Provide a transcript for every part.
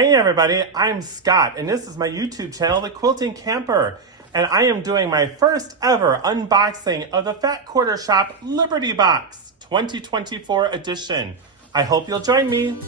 Hey everybody, I'm Scott, and this is my YouTube channel, The Quilting Camper. And I am doing my first ever unboxing of the Fat Quarter Shop Liberty Box 2024 edition. I hope you'll join me.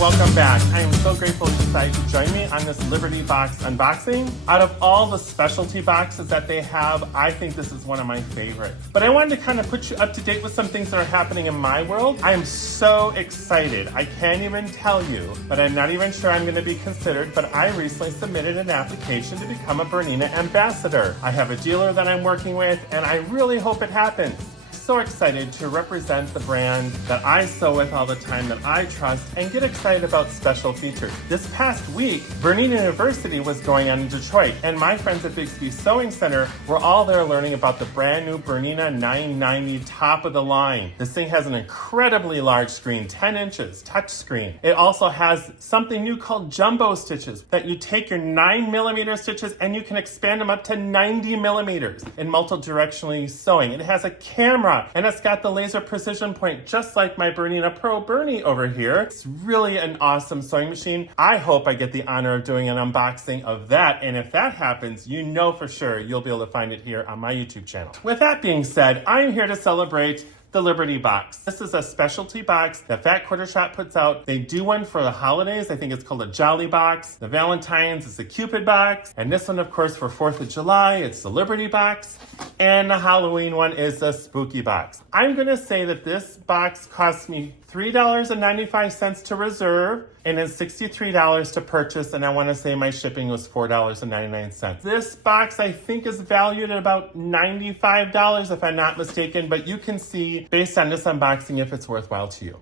Welcome back. I am so grateful you decided to join me on this Liberty Box unboxing. Out of all the specialty boxes that they have, I think this is one of my favorites. But I wanted to kind of put you up to date with some things that are happening in my world. I am so excited. I can't even tell you, but I'm not even sure I'm going to be considered, but I recently submitted an application to become a Bernina Ambassador. I have a dealer that I'm working with, and I really hope it happens. So excited to represent the brand that I sew with all the time, that I trust, and get excited about special features. This past week, Bernina University was going on in Detroit, and my friends at Bixby Sewing Center were all there learning about the brand new Bernina 990 top of the line. This thing has an incredibly large screen, 10 inches, touch screen. It also has something new called jumbo stitches, that you take your 9mm stitches and you can expand them up to 90mm in multi-directionally sewing. It has a camera, and it's got the laser precision point, just like my Bernina Pro Bernie over here. It's really an awesome sewing machine. I hope I get the honor of doing an unboxing of that, and if that happens, you know for sure you'll be able to find it here on my YouTube channel. With that being said, I'm here to celebrate the Liberty Box. This is a specialty box that Fat Quarter Shop puts out. They do one for the holidays. I think it's called a Jolly Box. The Valentine's is the Cupid Box. And this one, of course, for 4th of July, it's the Liberty Box. And the Halloween one is the Spooky Box. I'm gonna say that this box cost me $3.95 to reserve, and then $63 to purchase, and I want to say my shipping was $4.99. This box I think is valued at about $95 if I'm not mistaken, but you can see based on this unboxing if it's worthwhile to you.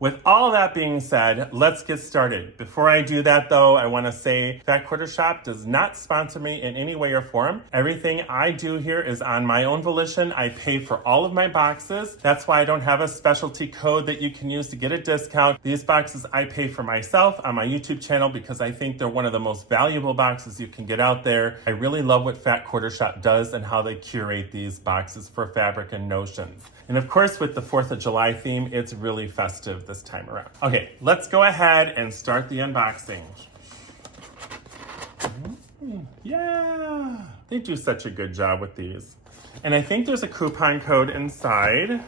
With all that being said, let's get started. Before I do that though, I want to say Fat Quarter Shop does not sponsor me in any way or form. Everything I do here is on my own volition. I pay for all of my boxes. That's why I don't have a specialty code that you can use to get a discount. These boxes I pay for myself on my YouTube channel because I think they're one of the most valuable boxes you can get out there. I really love what Fat Quarter Shop does and how they curate these boxes for fabric and notions. And of course, with the 4th of July theme, it's really festive this time around. Okay, let's go ahead and start the unboxing. Yeah, they do such a good job with these. And I think there's a coupon code inside.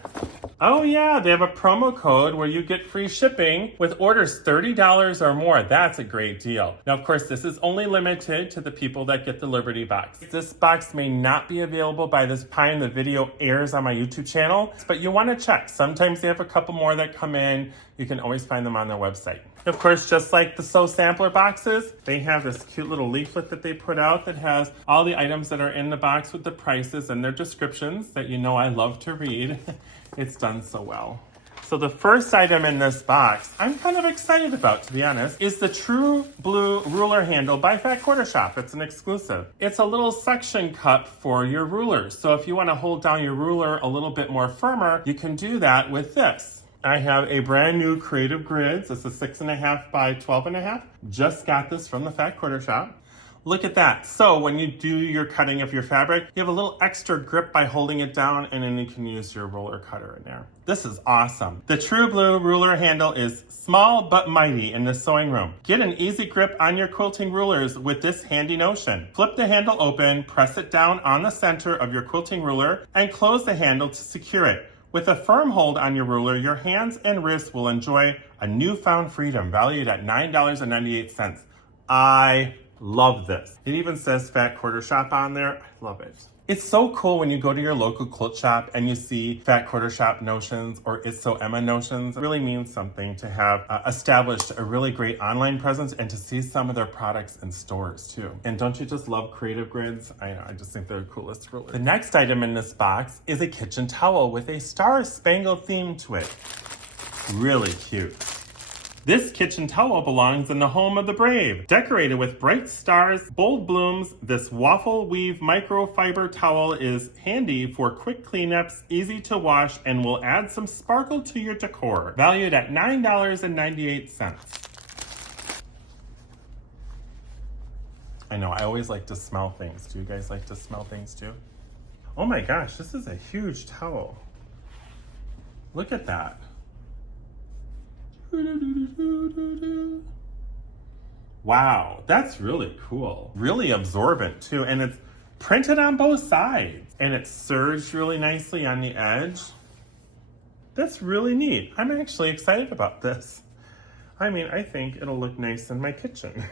Oh yeah, they have a promo code where you get free shipping with orders $30 or more. That's a great deal. Now, of course, this is only limited to the people that get the Liberty Box. This box may not be available by this time the video airs on my YouTube channel, but you want to check. Sometimes they have a couple more that come in. You can always find them on their website. Of course, just like the Sew Sampler boxes, they have this cute little leaflet that they put out that has all the items that are in the box with the prices and their descriptions that you know I love to read. It's done so well. So the first item in this box, I'm kind of excited about, to be honest, is the True Blue Ruler Handle by Fat Quarter Shop. It's an exclusive. It's a little suction cup for your rulers. So if you want to hold down your ruler a little bit more firmer, you can do that with this. I have a brand new Creative Grids. It's a 6.5 by 12.5. Just got this from the Fat Quarter Shop. Look at that. So when you do your cutting of your fabric, you have a little extra grip by holding it down, and then you can use your roller cutter in there. This is awesome. The True Blue Ruler Handle is small but mighty in the sewing room. Get an easy grip on your quilting rulers with this handy notion. Flip the handle open, press it down on the center of your quilting ruler, and close the handle to secure it. With a firm hold on your ruler, your hands and wrists will enjoy a newfound freedom valued at $9.98. I love this. It even says Fat Quarter Shop on there. I love it. It's so cool when you go to your local quilt shop and you see Fat Quarter Shop notions or It's So Emma notions. It really means something to have established a really great online presence and to see some of their products in stores too. And don't you just love Creative Grids? I know, I just think they're the coolest rulers. The next item in this box is a kitchen towel with a Star Spangled theme to it. Really cute. This kitchen towel belongs in the home of the brave. Decorated with bright stars, bold blooms, this waffle weave microfiber towel is handy for quick cleanups, easy to wash, and will add some sparkle to your decor. Valued at $9.98. I know, I always like to smell things. Do you guys like to smell things too? Oh my gosh, this is a huge towel. Look at that. Wow, that's really cool. Really absorbent too, and it's printed on both sides. And it's serged really nicely on the edge. That's really neat. I'm actually excited about this. I mean, I think it'll look nice in my kitchen.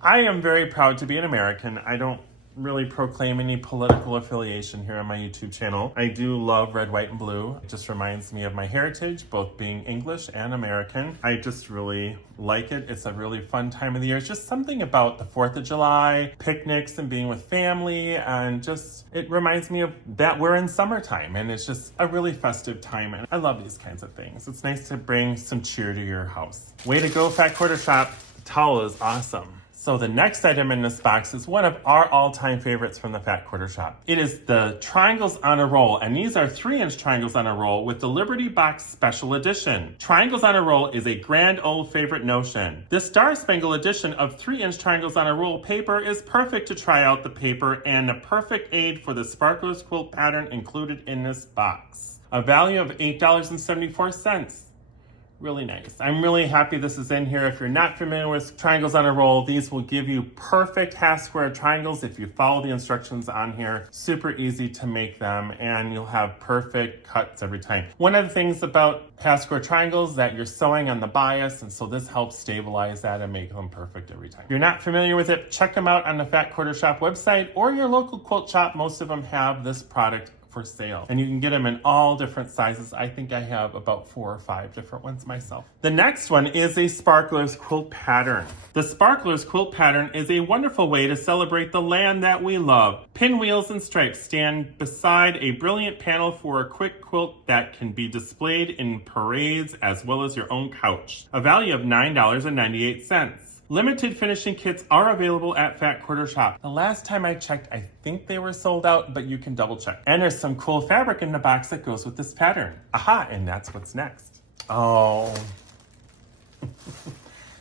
I am very proud to be an American. I don't really proclaim any political affiliation here on my YouTube channel. I do love red, white, and blue. It just reminds me of my heritage, both being English and American. I just really like it. It's a really fun time of the year. It's just something about the 4th of July, picnics and being with family, and just, it reminds me of that we're in summertime, and it's just a really festive time, and I love these kinds of things. It's nice to bring some cheer to your house. Way to go, Fat Quarter Shop. The towel is awesome. So the next item in this box is one of our all-time favorites from the Fat Quarter Shop. It is the Triangles on a Roll, and these are 3-inch triangles on a roll with the Liberty Box Special Edition. Triangles on a roll is a grand old favorite notion. This Star Spangled edition of 3-inch triangles on a roll paper is perfect to try out the paper and a perfect aid for the sparklers quilt pattern included in this box. A value of $8.74. Really nice. I'm really happy this is in here. If you're not familiar with triangles on a roll, these will give you perfect half square triangles if you follow the instructions on here. Super easy to make them, and you'll have perfect cuts every time. One of the things about half square triangles is that you're sewing on the bias, and so this helps stabilize that and make them perfect every time. If you're not familiar with it, check them out on the Fat Quarter Shop website or your local quilt shop. Most of them have this product for sale, and you can get them in all different sizes. I think I have about 4 or 5 different ones myself. The next one is a Sparklers quilt pattern. The Sparklers quilt pattern is a wonderful way to celebrate the land that we love. Pinwheels and stripes stand beside a brilliant panel for a quick quilt that can be displayed in parades as well as your own couch. A value of $9.98. Limited finishing kits are available at Fat Quarter Shop. The last time I checked, I think they were sold out, but you can double check. And there's some cool fabric in the box that goes with this pattern. Aha, and that's what's next. Oh.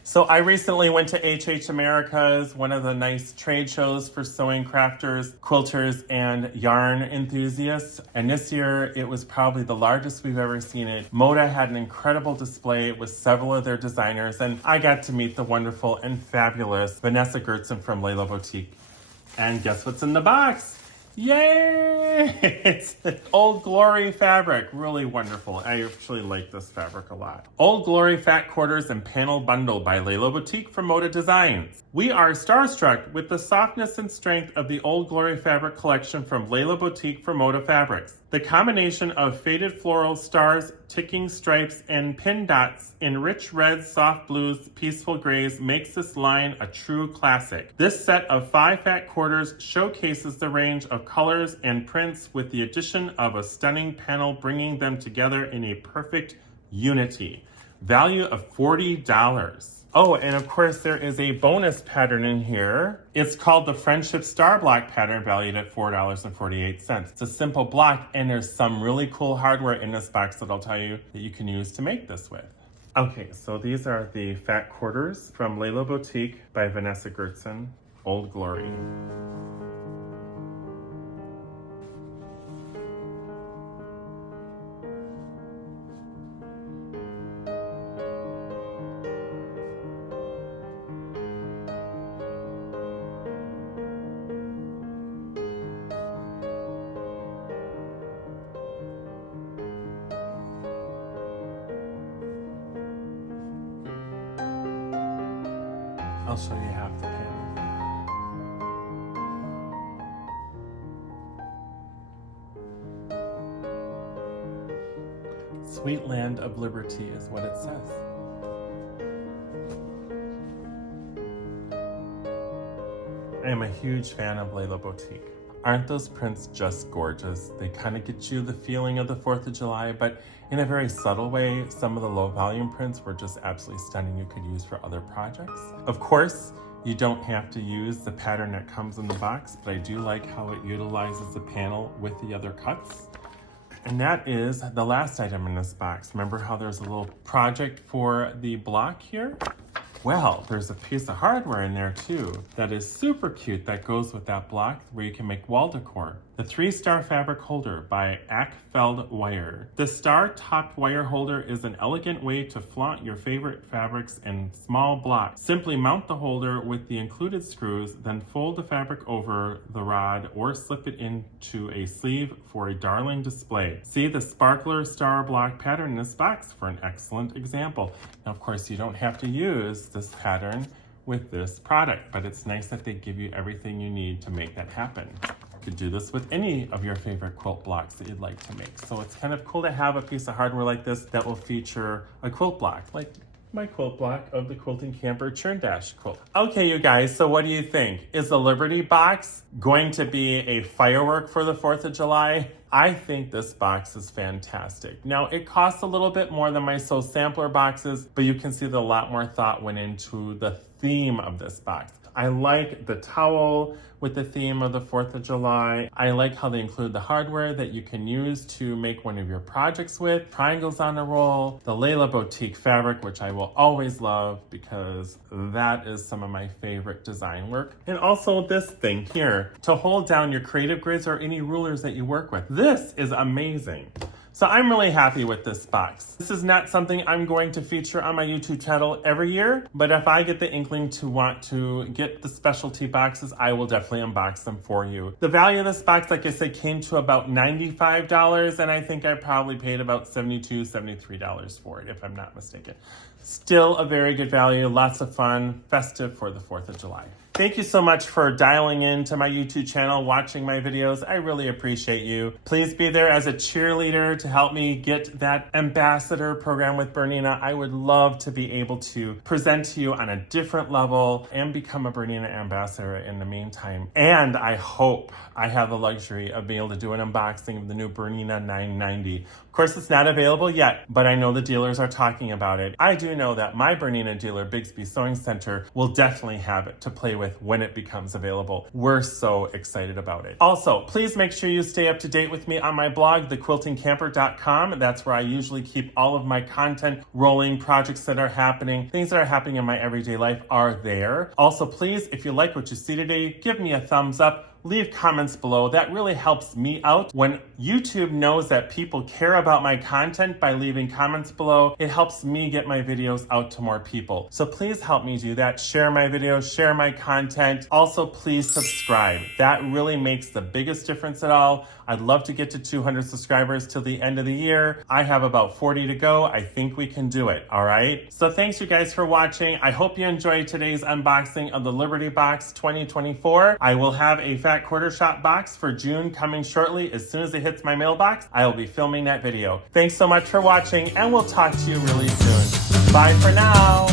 So I recently went to HH Americas, one of the nice trade shows for sewing crafters, quilters, and yarn enthusiasts. And this year, it was probably the largest we've ever seen it. Moda had an incredible display with several of their designers, and I got to meet the wonderful and fabulous Vanessa Gertzen from Layla Boutique. And guess what's in the box? Yay! It's Old Glory fabric. Really wonderful. I actually like this fabric a lot. Old Glory Fat Quarters and Panel Bundle by Layla Boutique from Moda Designs. We are starstruck with the softness and strength of the Old Glory fabric collection from Layla Boutique for Moda Fabrics. The combination of faded floral stars, ticking stripes, and pin dots in rich reds, soft blues, peaceful grays makes this line a true classic. This set of 5 fat quarters showcases the range of colors and prints with the addition of a stunning panel bringing them together in a perfect unity. Value of $40. Oh, and of course there is a bonus pattern in here. It's called the Friendship Star Block pattern, valued at $4.48. It's a simple block, and there's some really cool hardware in this box that I'll tell you that you can use to make this with. Okay, so these are the fat quarters from Layla Boutique by Vanessa Gertzen, Old Glory. I'll show you half the panel. Sweet Land of Liberty is what it says. I am a huge fan of Layla Boutique. Aren't those prints just gorgeous? They kind of get you the feeling of the 4th of July, but in a very subtle way. Some of the low volume prints were just absolutely stunning you could use for other projects. Of course, you don't have to use the pattern that comes in the box, but I do like how it utilizes the panel with the other cuts. And that is the last item in this box. Remember how there's a little project for the block here? Well, there's a piece of hardware in there too that is super cute that goes with that block where you can make wall decor. The 3-star fabric holder by Ackfeld Wire. The star-topped wire holder is an elegant way to flaunt your favorite fabrics in small blocks. Simply mount the holder with the included screws, then fold the fabric over the rod or slip it into a sleeve for a darling display. See the sparkler star block pattern in this box for an excellent example. Now, of course, you don't have to use this pattern with this product, but it's nice that they give you everything you need to make that happen. You could do this with any of your favorite quilt blocks that you'd like to make. So it's kind of cool to have a piece of hardware like this that will feature a quilt block, like my quilt block of the Quilting Camper Churn Dash quilt. Okay, you guys, so what do you think? Is the Liberty box going to be a firework for the 4th of July? I think this box is fantastic. Now, it costs a little bit more than my Sew Sampler boxes, but you can see that a lot more thought went into the theme of this box. I like the towel with the theme of the 4th of July. I like how they include the hardware that you can use to make one of your projects with. Triangles on a roll, the Layla Boutique fabric, which I will always love because that is some of my favorite design work. And also this thing here to hold down your creative grids or any rulers that you work with. This is amazing. So I'm really happy with this box. This is not something I'm going to feature on my YouTube channel every year, but if I get the inkling to want to get the specialty boxes, I will definitely unbox them for you. The value of this box, like I said, came to about $95, and I think I probably paid about $72, $73 for it, if I'm not mistaken. Still a very good value, lots of fun, festive for the 4th of July. Thank you so much for dialing in to my YouTube channel, watching my videos. I really appreciate you. Please be there as a cheerleader to help me get that ambassador program with Bernina. I would love to be able to present to you on a different level and become a Bernina ambassador in the meantime. And I hope I have the luxury of being able to do an unboxing of the new Bernina 990. Of course, it's not available yet, but I know the dealers are talking about it. I do know that my Bernina dealer, Bigsby Sewing Center, will definitely have it to play with when it becomes available. We're so excited about it. Also, please make sure you stay up to date with me on my blog, thequiltingcamper.com. That's where I usually keep all of my content rolling, projects that are happening, things that are happening in my everyday life are there. Also, please, if you like what you see today, give me a thumbs up. Leave comments below. That really helps me out. When YouTube knows that people care about my content by leaving comments below, it helps me get my videos out to more people. So please help me do that. Share my videos, share my content. Also, please subscribe. That really makes the biggest difference at all. I'd love to get to 200 subscribers till the end of the year. I have about 40 to go. I think we can do it, all right? So thanks you guys for watching. I hope you enjoyed today's unboxing of the Liberty Box 2024. I will have a Fat Quarter Shop box for June coming shortly. As soon as it hits my mailbox, I will be filming that video. Thanks so much for watching, and we'll talk to you really soon. Bye for now.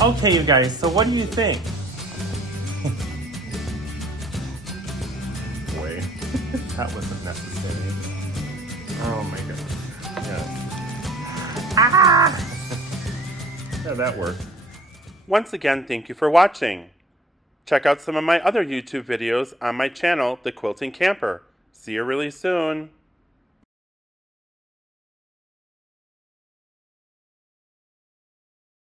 Okay, you guys, so what do you think? Wait, that wasn't necessary. Oh my goodness. Yeah. Ah! Yeah, that worked. Once again, thank you for watching. Check out some of my other YouTube videos on my channel, The Quilting Camper. See you really soon.